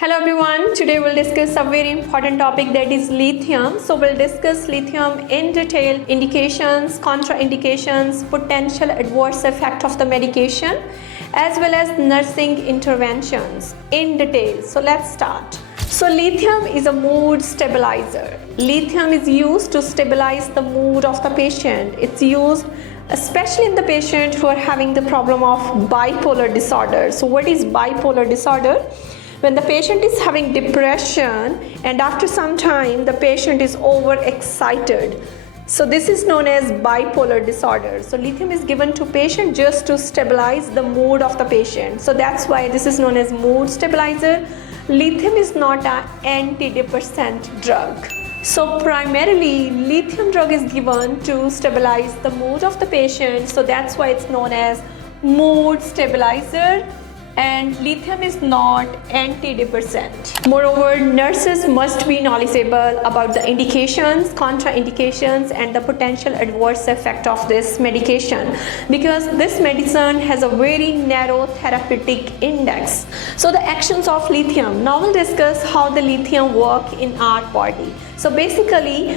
Hello everyone, today we'll discuss a very important topic, that is lithium. So we'll discuss lithium in detail, indications, contraindications, potential adverse effect of the medication, as well as nursing interventions in detail. So let's start. So lithium is a mood stabilizer. Lithium is used to stabilize the mood of the patient. It's used especially in the patient who are having the problem of bipolar disorder. So what is bipolar disorder? When the patient is having depression and after some time the patient is overexcited. So this is known as bipolar disorder. So lithium is given to patient just to stabilize the mood of the patient. So that's why this is known as mood stabilizer. Lithium is not an antidepressant drug. So primarily lithium drug is given to stabilize the mood of the patient. So that's why it's known as mood stabilizer. And lithium is not antidepressant. Moreover, nurses must be knowledgeable about the indications, contraindications, and the potential adverse effect of this medication, because this medicine has a very narrow therapeutic index. So the actions of lithium. Now we'll discuss how the lithium work in our body. So basically,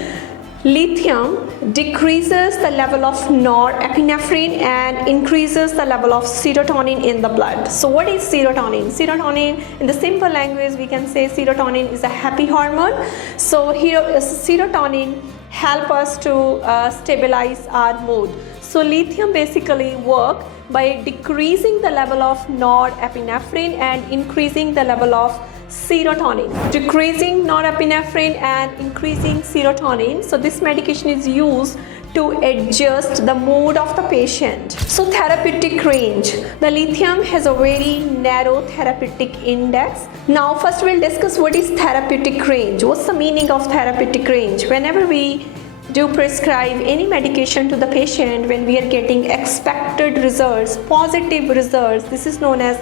lithium decreases the level of norepinephrine and increases the level of serotonin in the blood. So what is serotonin? Serotonin, in the simple language we can say serotonin is a happy hormone. So here serotonin help us to stabilize our mood. So lithium basically work by decreasing the level of norepinephrine and increasing the level of serotonin. Decreasing norepinephrine and increasing serotonin. So this medication is used to adjust the mood of the patient. So therapeutic range. The lithium has a very narrow therapeutic index. Now first we'll discuss what is therapeutic range. What's the meaning of therapeutic range? Whenever we do prescribe any medication to the patient, when we are getting expected results, positive results, this is known as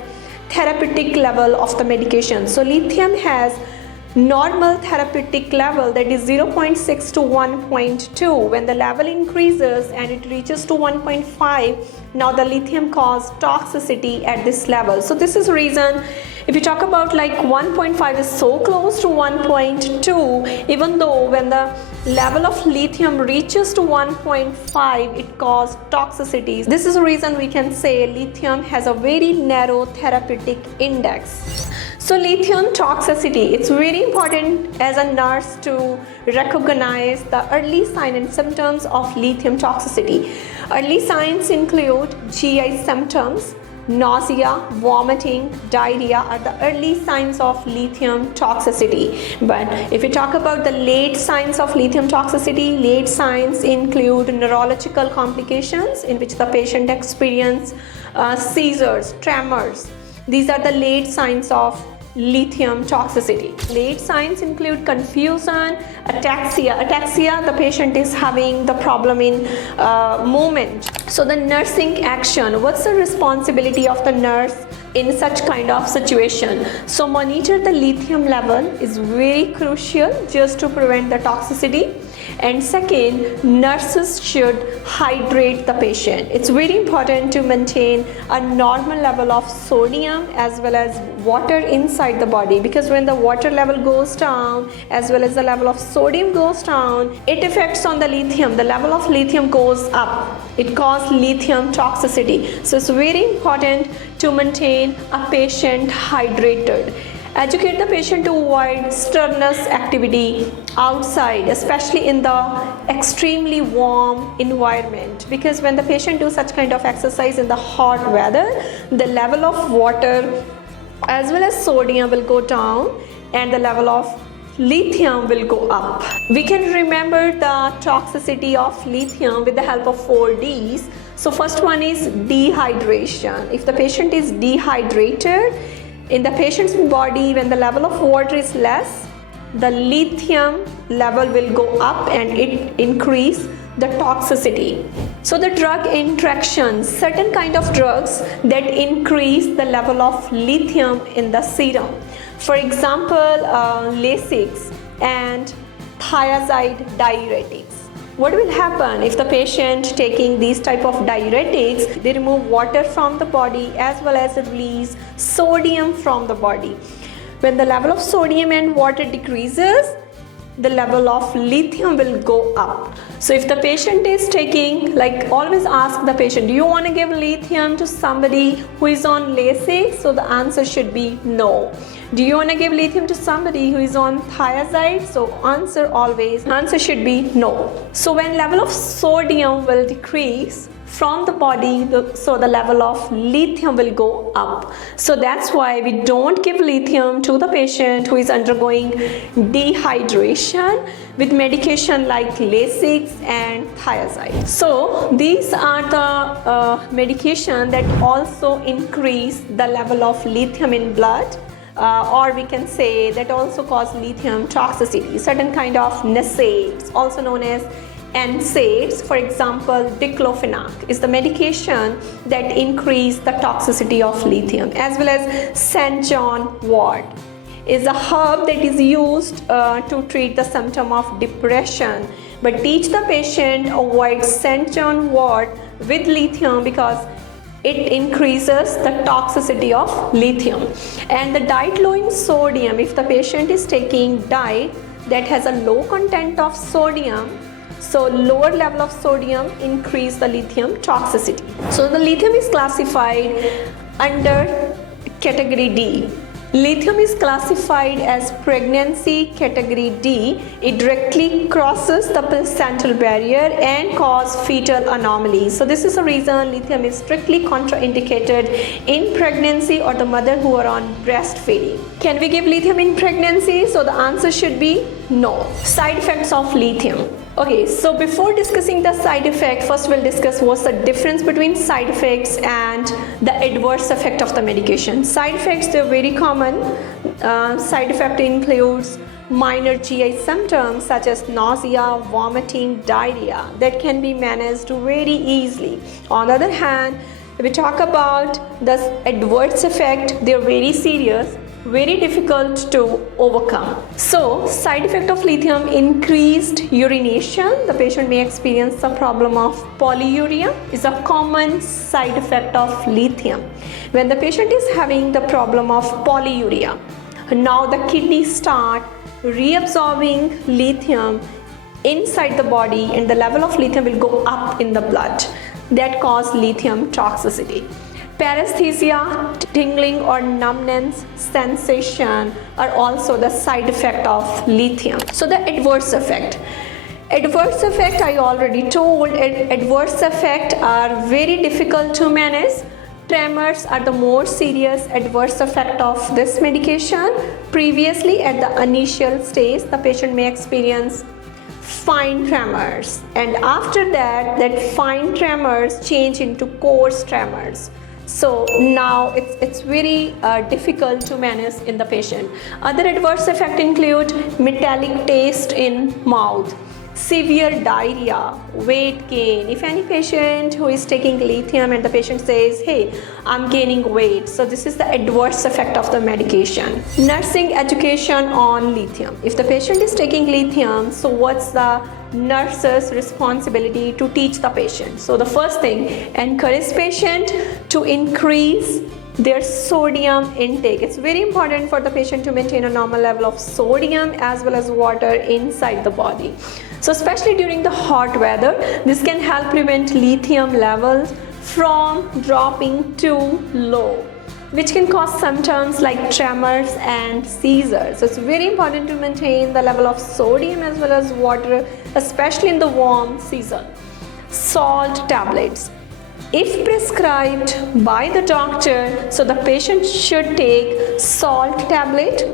therapeutic level of the medication. So lithium has normal therapeutic level, that is 0.6 to 1.2. When the level increases and it reaches to 1.5, now the lithium cause toxicity at this level. So this is the reason if you talk about like 1.5 is so close to 1.2, even though when the level of lithium reaches to 1.5, it causes toxicities. This is the reason we can say lithium has a very narrow therapeutic index. So lithium toxicity, it's very important as a nurse to recognize the early signs and symptoms of lithium toxicity. Early signs include GI symptoms, nausea, vomiting, diarrhea are the early signs of lithium toxicity. But if we talk about the late signs of lithium toxicity, late signs include neurological complications in which the patient experiences seizures, tremors. These are the late signs of lithium toxicity. Late signs include confusion, ataxia. Ataxia, the patient is having the problem in movement. So the nursing action, what's the responsibility of the nurse in such kind of situation? So monitor the lithium level is very crucial just to prevent the toxicity. And second, nurses should hydrate the patient. It's very important to maintain a normal level of sodium as well as water inside the body, because when the water level goes down as well as the level of sodium goes down, it affects on the lithium. The level of lithium goes up. It causes lithium toxicity. So it's very important to maintain a patient hydrated. Educate the patient to avoid strenuous activity outside, especially in the extremely warm environment, because when the patient do such kind of exercise in the hot weather, the level of water as well as sodium will go down and the level of lithium will go up. We can remember the toxicity of lithium with the help of 4 Ds. So first one is dehydration. If the patient is dehydrated, in the patient's body, when the level of water is less, the lithium level will go up and it increase the toxicity. So the drug interactions, certain kind of drugs that increase the level of lithium in the serum. For example, Lasix and thiazide diuretics. What will happen if the patient taking these type of diuretics, they remove water from the body as well as release sodium from the body. When the level of sodium and water decreases, the level of lithium will go up. So if the patient is taking, like always ask the patient, do you want to give lithium to somebody who is on Lasix? So the answer should be no. Do you want to give lithium to somebody who is on thiazide? So answer should be no. So when level of sodium will decrease from the body, so the level of lithium will go up. So that's why we don't give lithium to the patient who is undergoing dehydration with medication like Lasix and thiazide. So these are the medication that also increase the level of lithium in blood. Or we can say that also cause lithium toxicity. Certain kind of NSAIDs, also known as NSAIDs, for example, diclofenac is the medication that increase the toxicity of lithium, as well as St. John wort is a herb that is used to treat the symptom of depression. But teach the patient avoid St. John wort with lithium because it increases the toxicity of lithium. And the diet low in sodium, if the patient is taking diet that has a low content of sodium, so lower level of sodium increase the lithium toxicity. So the lithium is classified under category D. Lithium is classified as pregnancy category D. It directly crosses the placental barrier and cause fetal anomalies. So this is the reason lithium is strictly contraindicated in pregnancy or the mother who are on breastfeeding. Can we give lithium in pregnancy? So the answer should be no. Side effects of lithium. Okay, so before discussing the side effect, first we'll discuss what's the difference between side effects and the adverse effect of the medication. Side effects, they're very common. Side effect includes minor GI symptoms such as nausea, vomiting, diarrhea that can be managed very easily. On the other hand, if we talk about the adverse effect, they're very serious, very difficult to overcome. So side effect of lithium: increased urination. The patient may experience the problem of polyuria is a common side effect of lithium. When the patient is having the problem of polyuria, now the kidneys start reabsorbing lithium inside the body and the level of lithium will go up in the blood. That cause lithium toxicity. Paresthesia, tingling or numbness sensation are also the side effect of lithium. So the adverse effect. Adverse effect, I already told, adverse effect are very difficult to manage. Tremors are the more serious adverse effect of this medication. Previously, at the initial stage, the patient may experience fine tremors, and after that, fine tremors change into coarse tremors. So now it's very difficult to manage in the patient. Other adverse effects include metallic taste in mouth, severe diarrhea, weight gain. If any patient who is taking lithium and the patient says, hey, I'm gaining weight, so this is the adverse effect of the medication. Nursing education on lithium. If the patient is taking lithium, so what's the nurse's responsibility to teach the patient? So the first thing, encourage patient to increase their sodium intake. It's very important for the patient to maintain a normal level of sodium as well as water inside the body. So especially during the hot weather, this can help prevent lithium levels from dropping too low, which can cause symptoms like tremors and seizures. So it's very important to maintain the level of sodium as well as water, especially in the warm season. Salt tablets. If prescribed by the doctor, so the patient should take salt tablet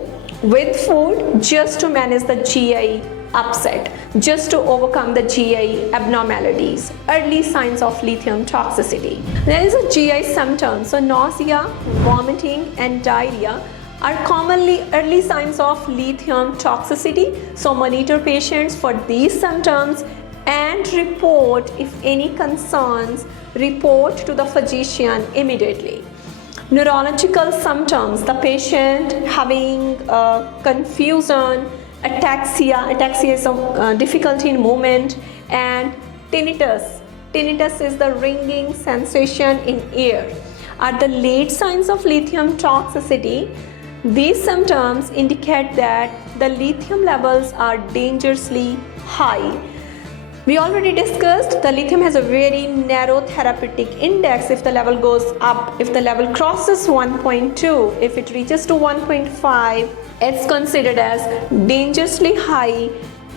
with food just to manage the GI upset, just to overcome the GI abnormalities, early signs of lithium toxicity. There is a GI symptom, so nausea, vomiting and diarrhea are commonly early signs of lithium toxicity. So monitor patients for these symptoms and report if any concerns, report to the physician immediately. Neurological symptoms, the patient having confusion, ataxia is a difficulty in movement, and tinnitus. Tinnitus is the ringing sensation in ear, are the late signs of lithium toxicity. These symptoms indicate that the lithium levels are dangerously high. We already discussed the lithium has a very narrow therapeutic index. If the level goes up, if the level crosses 1.2, if it reaches to 1.5, it's considered as dangerously high.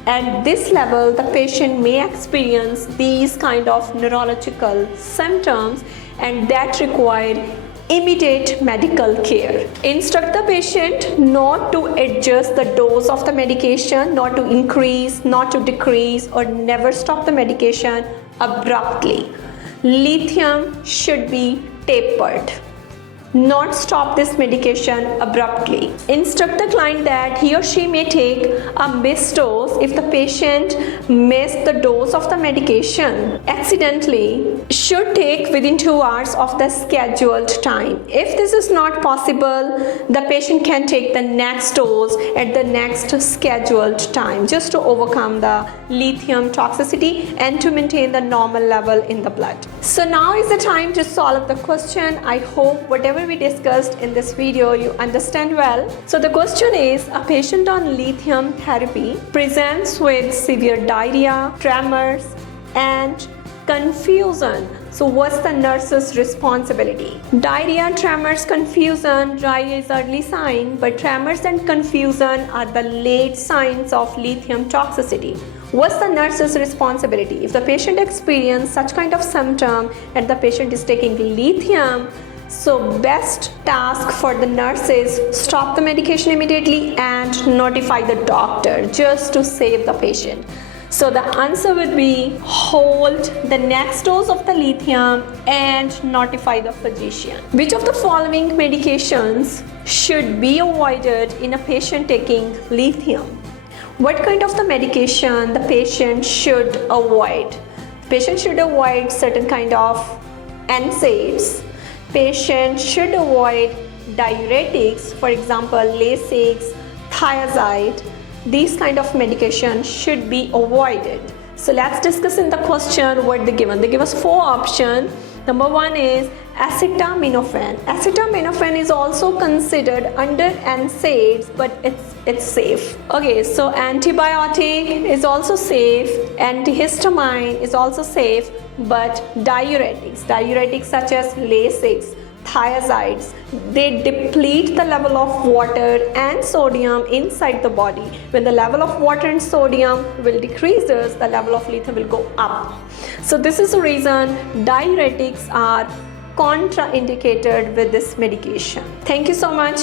At this level, the patient may experience these kind of neurological symptoms and that require immediate medical care. Instruct the patient not to adjust the dose of the medication, not to increase, not to decrease, or never stop the medication abruptly. Lithium should be tapered. Not stop this medication abruptly. Instruct the client that he or she may take a missed dose if the patient missed the dose of the medication accidentally, should take within 2 hours of the scheduled time. If this is not possible, the patient can take the next dose at the next scheduled time just to overcome the lithium toxicity and to maintain the normal level in the blood. So now is the time to solve the question. I hope whatever we discussed in this video you understand well. So the question is, a patient on lithium therapy presents with severe diarrhea, tremors and confusion. So what's the nurse's responsibility? Diarrhea, tremors, confusion. Diarrhea is early sign, but tremors and confusion are the late signs of lithium toxicity. What's the nurse's responsibility? If the patient experiences such kind of symptom and the patient is taking lithium, so best task for the nurse is stop the medication immediately and notify the doctor just to save the patient. So the answer would be hold the next dose of the lithium and notify the physician. Which of the following medications should be avoided in a patient taking lithium? What kind of the medication the patient should avoid? Patient should avoid certain kind of NSAIDs. Patient should avoid diuretics, for example Lasix, thiazide. These kind of medication should be avoided. So let's discuss in the question what they given. They give us 4 options. Number 1 is acetaminophen. Acetaminophen is also considered under NSAIDs, but it's safe. Okay, so antibiotic is also safe, antihistamine is also safe, but diuretics such as Lasix, thiazides, they deplete the level of water and sodium inside the body. When the level of water and sodium will decreases, the level of lithium will go up. So this is the reason diuretics are contraindicated with this medication. Thank you so much.